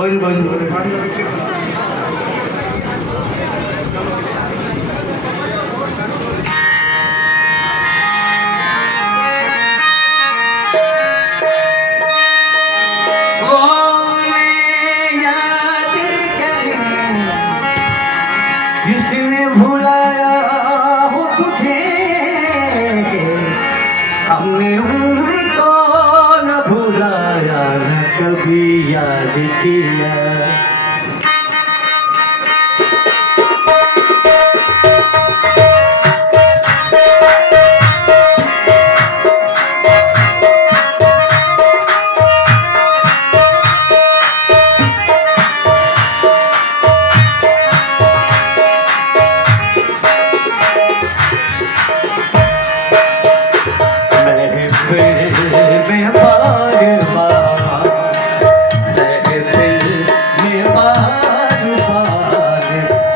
कोई नहीं जिसने भुलाया हो तुझे हमने उनको न भुलाया न कभी याद किया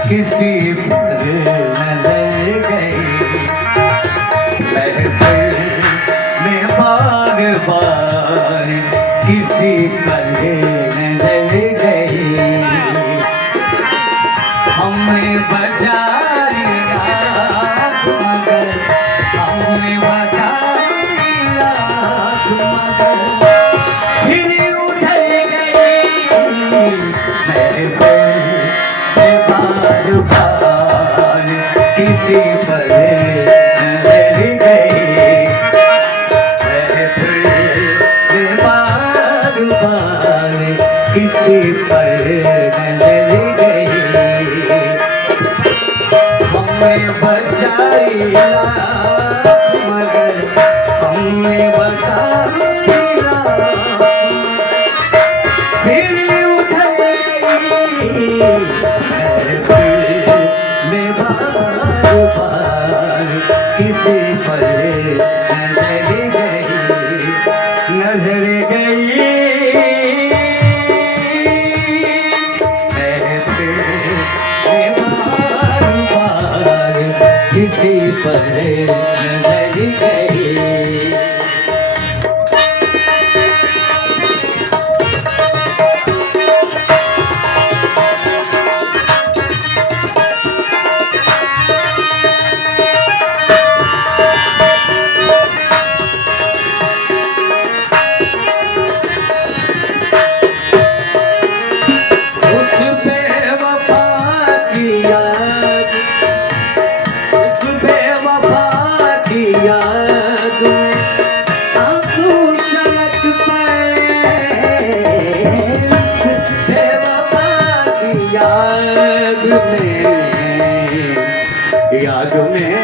किसी पर नजर गई महफिल में बार बार किसी पर नजर गई हमें बजाई रात मगर हमें बजाई रात मगर फिर उठल गई महफिल बार बार किसी पर नजर गई महफिल बार बार किसी पर नजर गई हमें बचाई रात मगर हमें बचाई रात फिर उठल किसी पर नजर गई किसी पर नजर गई याद में आंसू सड़क पर बेवफा की याद में याद में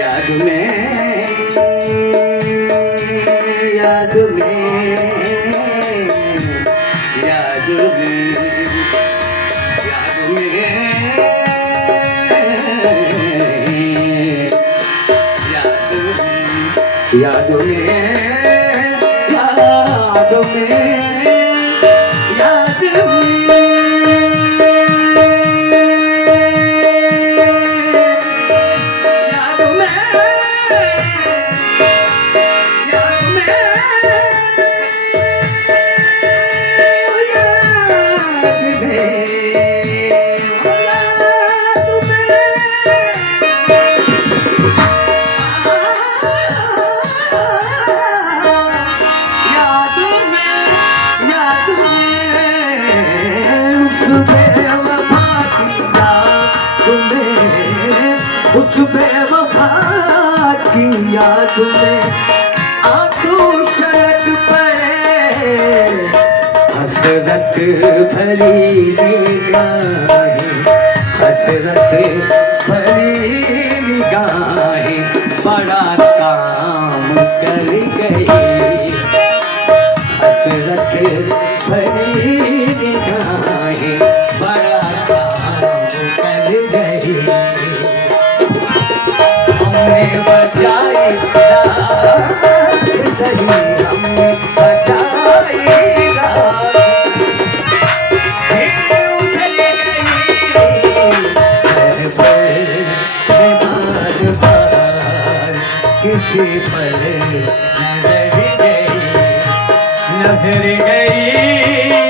याद में याद में याद में याद में याद में याद उस बेवफा की याद में आंसू सड़क पड़े हसरत भरी निगाहें हसरत भरी निगाहें बड़ा काम कर गई हसरत भरी निगाहें बड़ा काम कर गई हमने बचाई रात सही हमने बचाई रात किसी पर नजर गई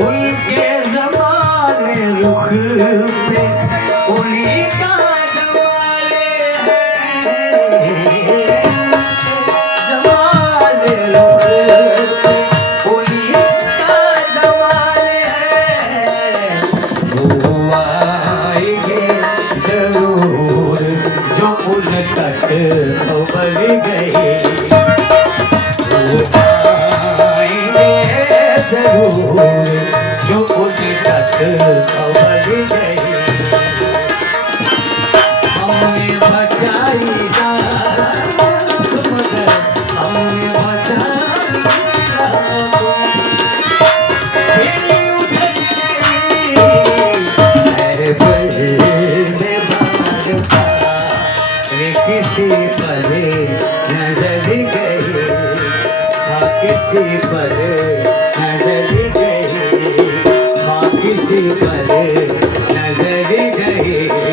उनके ज़माने रुख पे उन्हीं का जमाले हैं। जमाने रुख पे उन्हीं का जमाले हैं। वो आएंगे जरूर जो उन तक खबर गए। वो आएंगे जरूर जो उन तक खबर गए। हमने बचाई रात मगर हमने बचाई रात। खेली उधर गई है बल में बारसा रे किसी पर नजर गई। हाँ किसी पर नजर गई। हाँ किसी पर नजर गई।